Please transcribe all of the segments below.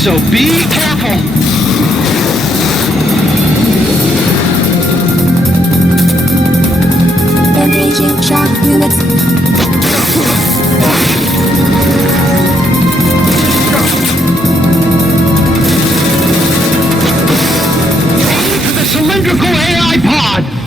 So be careful. Engaging shock units. Aim for the cylindrical AI pod.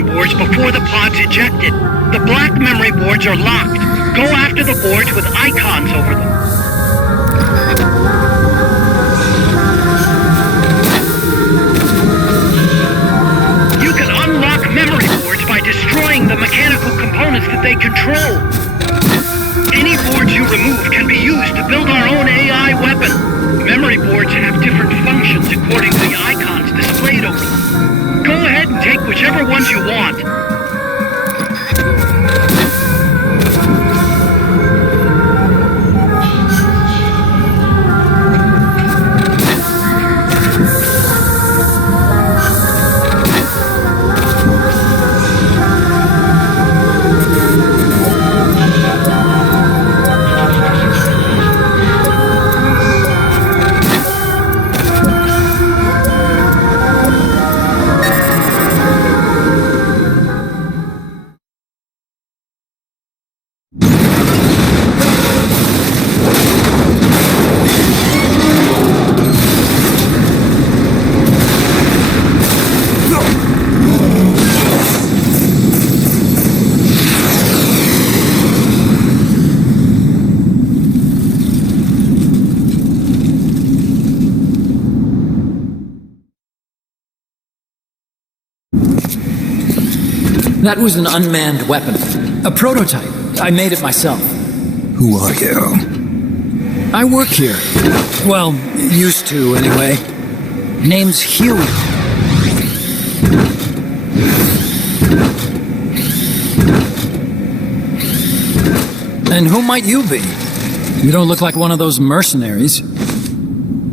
memory boards before the pod's ejected. The black memory boards are locked. Go after the boards with icons over them. You can unlock memory boards by destroying the mechanical components that they control. Any boards you remove can be used to build our own AI weapon. Memory boards have different functions according to the icons displayed over them. Go ahead and take whichever ones you want. That was an unmanned weapon. A prototype. I made it myself. Who are you? I work here. Well, used to, anyway. Name's Huey. And who might you be? You don't look like one of those mercenaries.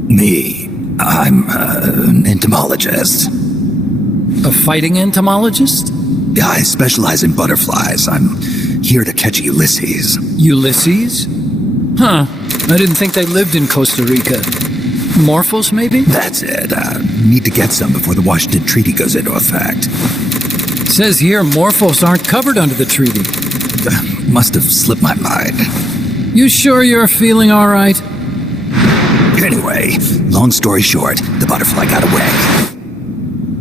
Me. I'm an entomologist. A fighting entomologist? Yeah, I specialize in butterflies. I'm here to catch Ulysses. Ulysses? Huh. I didn't think they lived in Costa Rica. Morphos, maybe? That's it. Need to get some before the Washington Treaty goes into effect. Says here Morphos aren't covered under the treaty. Must have slipped my mind. You sure you're feeling all right? Anyway, long story short, the butterfly got away.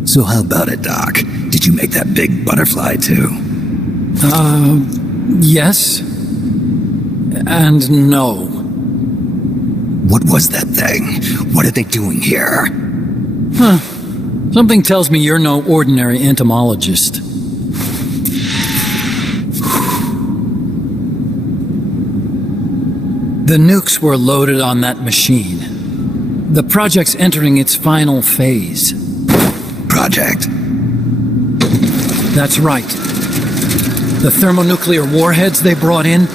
So how about it, Doc? Did you make that big butterfly too? Yes. And no. What was that thing? What are they doing here? Huh. Something tells me you're no ordinary entomologist. The nukes were loaded on that machine. The project's entering its final phase. Project? That's right. The thermonuclear warheads they brought in,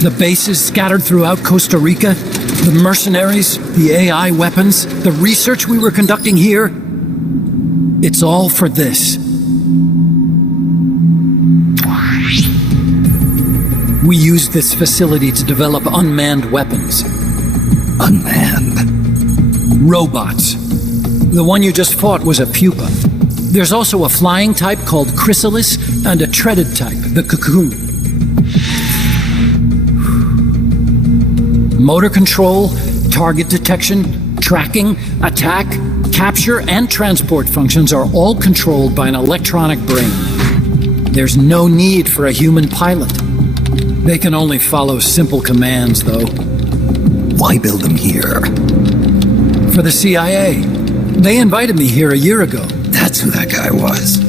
the bases scattered throughout Costa Rica, the mercenaries, the AI weapons, the research we were conducting here, it's all for this. We used this facility to develop unmanned weapons. Unmanned? Robots. The one you just fought was a PUPA. There's also a flying type called Chrysalis and a treaded type, the Cocoon. Motor control, target detection, tracking, attack, capture, and transport functions are all controlled by an electronic brain. There's no need for a human pilot. They can only follow simple commands, though. Why build them here? For the CIA. They invited me here a year ago. That's who that guy was.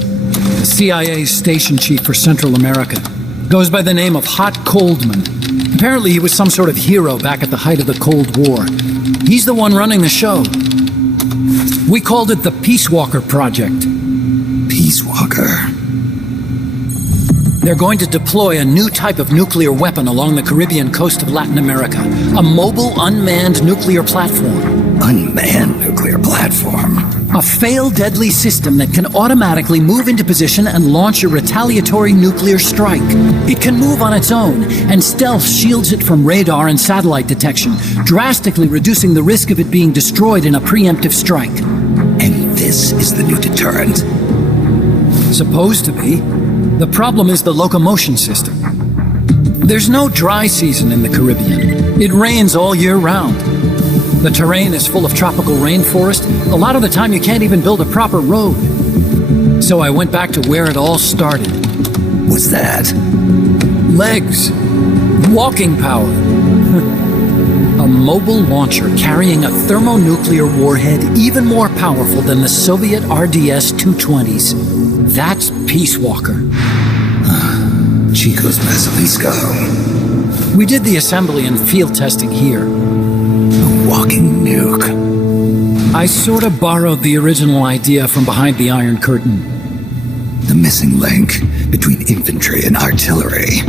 The CIA's station chief for Central America. Goes by the name of Hot Coldman. Apparently he was some sort of hero back at the height of the Cold War. He's the one running the show. We called it the Peace Walker Project. Peace Walker? They're going to deploy a new type of nuclear weapon along the Caribbean coast of Latin America. A mobile, unmanned nuclear platform. Unmanned nuclear platform? A failed deadly system that can automatically move into position and launch a retaliatory nuclear strike. It can move on its own, and stealth shields it from radar and satellite detection, drastically reducing the risk of it being destroyed in a preemptive strike. And this is the new deterrent? Supposed to be. The problem is the locomotion system. There's no dry season in the Caribbean. It rains all year round. The terrain is full of tropical rainforest. A lot of the time you can't even build a proper road. So I went back to where it all started. What's that? Legs. Walking power. A mobile launcher carrying a thermonuclear warhead even more powerful than the Soviet RDS-220s. That's Peace Walker. Chico's Basilisco. We did the assembly and field testing here. A walking nuke. I sort of borrowed the original idea from behind the Iron Curtain. The missing link between infantry and artillery.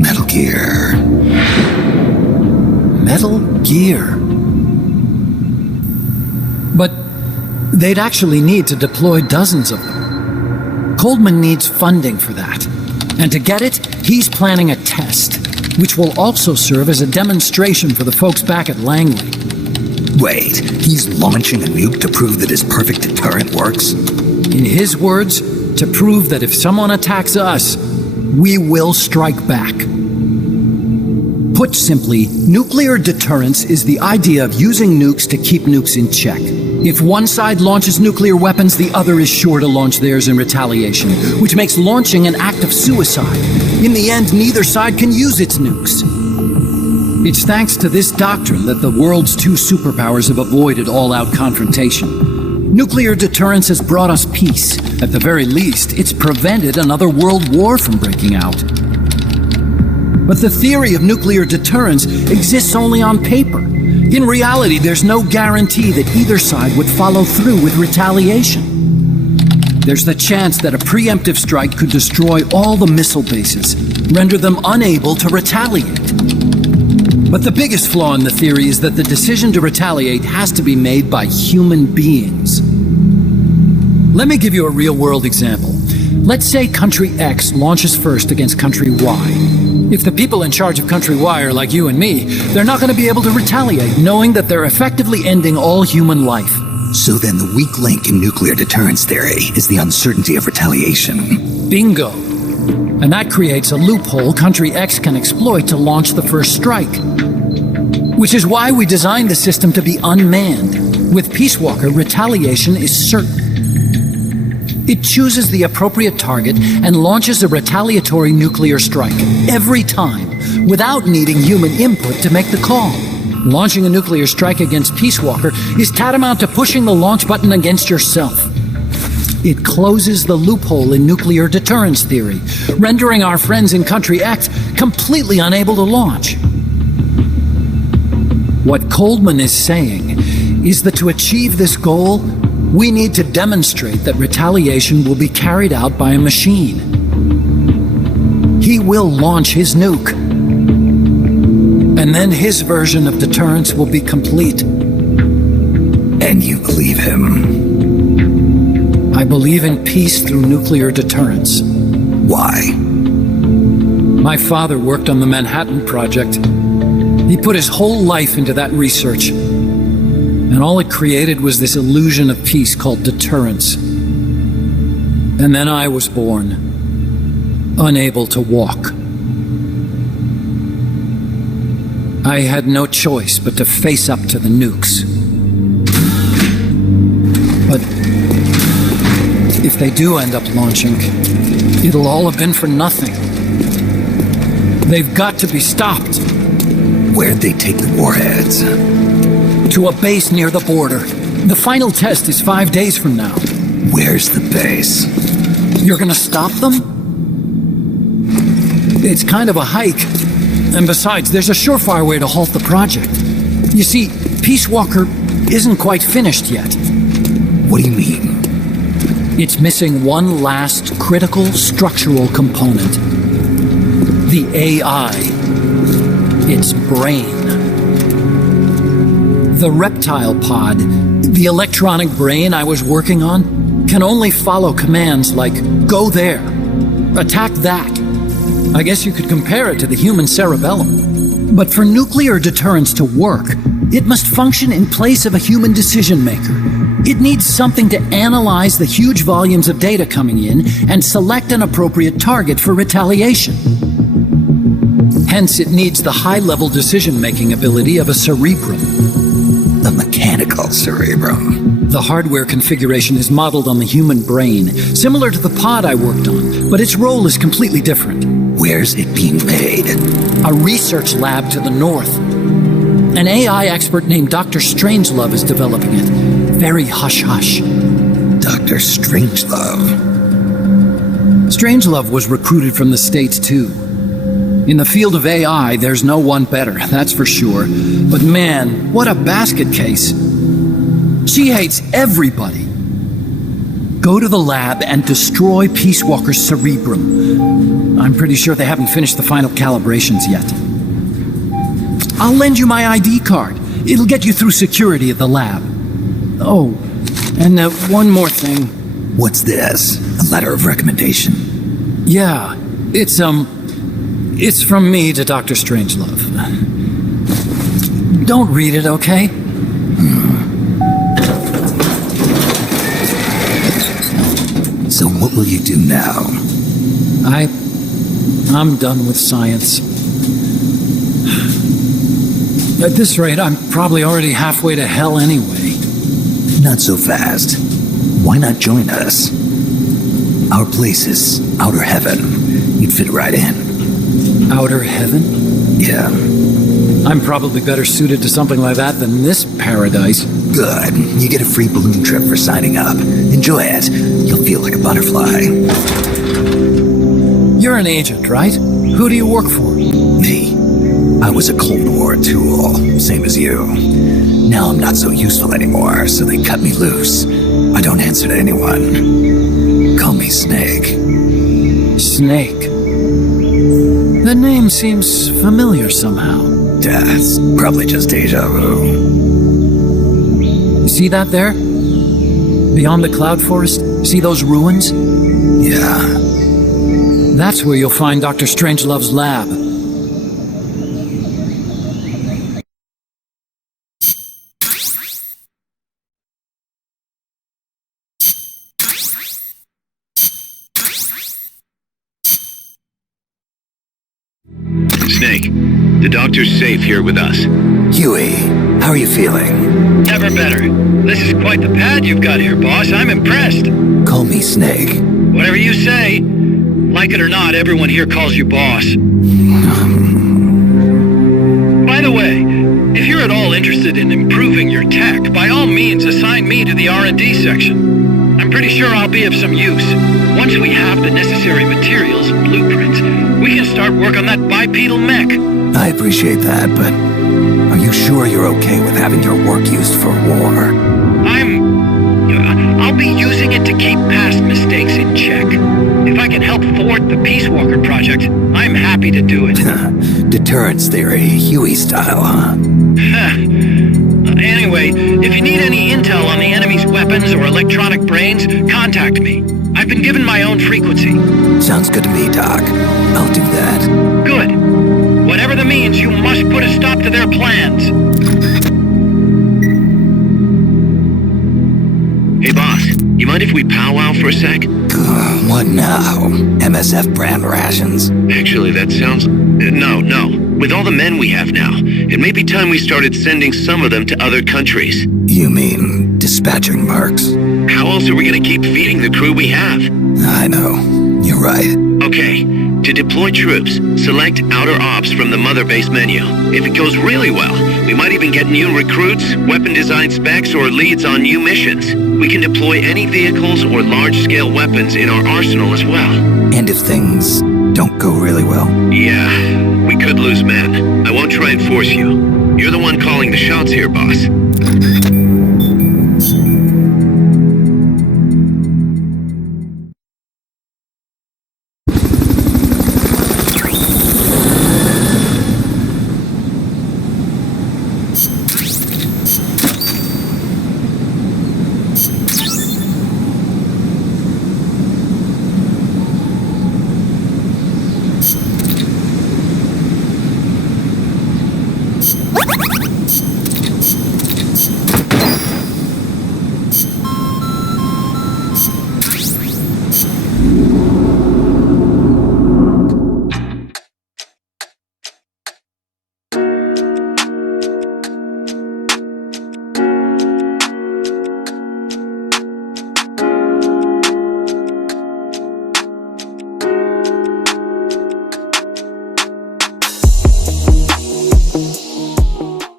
Metal Gear. Metal Gear. But they'd actually need to deploy dozens of them. Coldman needs funding for that. And to get it, he's planning a test, which will also serve as a demonstration for the folks back at Langley. Wait, he's launching a nuke to prove that his perfect deterrent works? In his words, to prove that if someone attacks us, we will strike back. Put simply, nuclear deterrence is the idea of using nukes to keep nukes in check. If one side launches nuclear weapons, the other is sure to launch theirs in retaliation, which makes launching an act of suicide. In the end, neither side can use its nukes. It's thanks to this doctrine that the world's two superpowers have avoided all-out confrontation. Nuclear deterrence has brought us peace. At the very least, it's prevented another world war from breaking out. But the theory of nuclear deterrence exists only on paper. In reality, there's no guarantee that either side would follow through with retaliation. There's the chance that a preemptive strike could destroy all the missile bases, render them unable to retaliate. But the biggest flaw in the theory is that the decision to retaliate has to be made by human beings. Let me give you a real-world example. Let's say Country X launches first against Country Y. If the people in charge of Country Y are like you and me, they're not going to be able to retaliate, knowing that they're effectively ending all human life. So then the weak link in nuclear deterrence theory is the uncertainty of retaliation. Bingo. And that creates a loophole Country X can exploit to launch the first strike. Which is why we designed the system to be unmanned. With Peace Walker, retaliation is certain. It chooses the appropriate target and launches a retaliatory nuclear strike every time, without needing human input to make the call. Launching a nuclear strike against Peace Walker is tantamount to pushing the launch button against yourself. It closes the loophole in nuclear deterrence theory, rendering our friends in Country X completely unable to launch. What Coldman is saying is that to achieve this goal, we need to demonstrate that retaliation will be carried out by a machine. He will launch his nuke. And then his version of deterrence will be complete. And you believe him? I believe in peace through nuclear deterrence. Why? My father worked on the Manhattan Project. He put his whole life into that research. And all it created was this illusion of peace called deterrence. And then I was born, unable to walk. I had no choice but to face up to the nukes. But if they do end up launching, it'll all have been for nothing. They've got to be stopped. Where'd they take the warheads? To a base near the border. The final test is 5 days from now. Where's the base? You're gonna stop them? It's kind of a hike. And besides, there's a surefire way to halt the project. You see, Peace Walker isn't quite finished yet. What do you mean? It's missing one last critical structural component. The AI. Its brain. The reptile pod, the electronic brain I was working on, can only follow commands like, go there, attack that. I guess you could compare it to the human cerebellum. But for nuclear deterrence to work, it must function in place of a human decision maker. It needs something to analyze the huge volumes of data coming in and select an appropriate target for retaliation. Hence, it needs the high-level decision-making ability of a cerebrum. A mechanical cerebrum. The hardware configuration is modeled on the human brain, similar to the pod I worked on, but its role is completely different. Where's it being made? A research lab to the north. An AI expert named Dr. Strangelove is developing it. Very hush-hush. Dr. Strangelove. Strangelove was recruited from the States, too. In the field of AI, there's no one better, that's for sure. But man, what a basket case. She hates everybody. Go to the lab and destroy Peace Walker's cerebrum. I'm pretty sure they haven't finished the final calibrations yet. I'll lend you my ID card. It'll get you through security at the lab. Oh, and one more thing. What's this? A letter of recommendation? Yeah, it's from me to Dr. Strangelove. Don't read it, okay? So what will you do now? I'm done with science. At this rate, I'm probably already halfway to hell anyway. Not so fast. Why not join us? Our place is outer heaven. You'd fit right in. Outer heaven? Yeah. I'm probably better suited to something like that than this paradise. Good. You get a free balloon trip for signing up. Enjoy it. You'll feel like a butterfly. You're an agent, right? Who do you work for? Me. I was a Cold War tool, same as you. Now I'm not so useful anymore, so they cut me loose. I don't answer to anyone. Call me Snake. Snake. The name seems familiar somehow. Yeah, it's probably just deja vu. You see that there? Beyond the cloud forest? See those ruins? Yeah. That's where you'll find Dr. Strangelove's lab. Snake, the doctor's safe here with us. Huey, how are you feeling? Never better. This is quite the pad you've got here, boss. I'm impressed. Call me Snake. Whatever you say. Like it or not, everyone here calls you boss. By the way, if you're at all interested in improving your tech, by all means assign me to the R&D section. I'm pretty sure I'll be of some use. Once we have the necessary materials and blueprints, we can start work on that bipedal mech. I appreciate that, but are you sure you're okay with having your work used for war? I'll be using it to keep past mistakes in check. If I can help thwart the Peace Walker project, I'm happy to do it. Deterrence theory, Huey style, huh? Anyway, if you need any intel on the enemy's weapons or electronic brains, contact me. I've been given my own frequency. Sounds good to me, Doc. I'll do that. Good. Whatever the means, you must put a stop to their plans. Hey, boss. You mind if we powwow for a sec? What now? MSF brand rations? Actually, that sounds... No. With all the men we have now, it may be time we started sending some of them to other countries. You mean dispatching marks? How else are we going to keep feeding the crew we have? I know. You're right. Okay. To deploy troops, select Outer Ops from the Mother Base menu. If it goes really well, we might even get new recruits, weapon design specs, or leads on new missions. We can deploy any vehicles or large-scale weapons in our arsenal as well. And if things don't go really well? Yeah, we could lose men. I won't try and force you. You're the one calling the shots here, boss.